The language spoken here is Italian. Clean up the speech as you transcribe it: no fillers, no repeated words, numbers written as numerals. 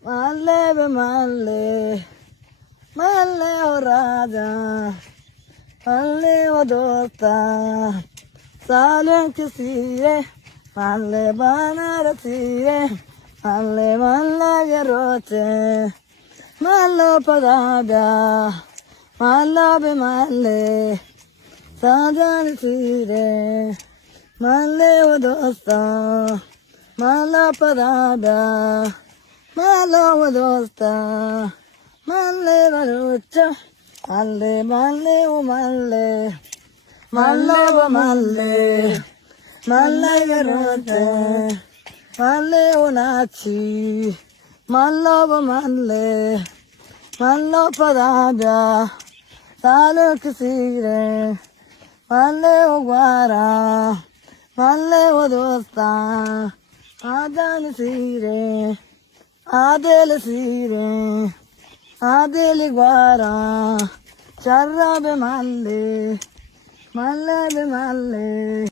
Malle be malle, malle o raja, malle o dosta, salen kisiye, malle banarasiye, malle malla garote, mallo pagada, malla be malle, sajan sire, malle o dosta, malla pagada. Malo dosta, malle valuccia, malle malle o malle, malle o malle, malle garote, malle o naci, mallo o malle, mallo padada, talo kisire, malle o guara, malle o dosta, adan sire. Adele sire, adele guara, charra be malle, malle be malle.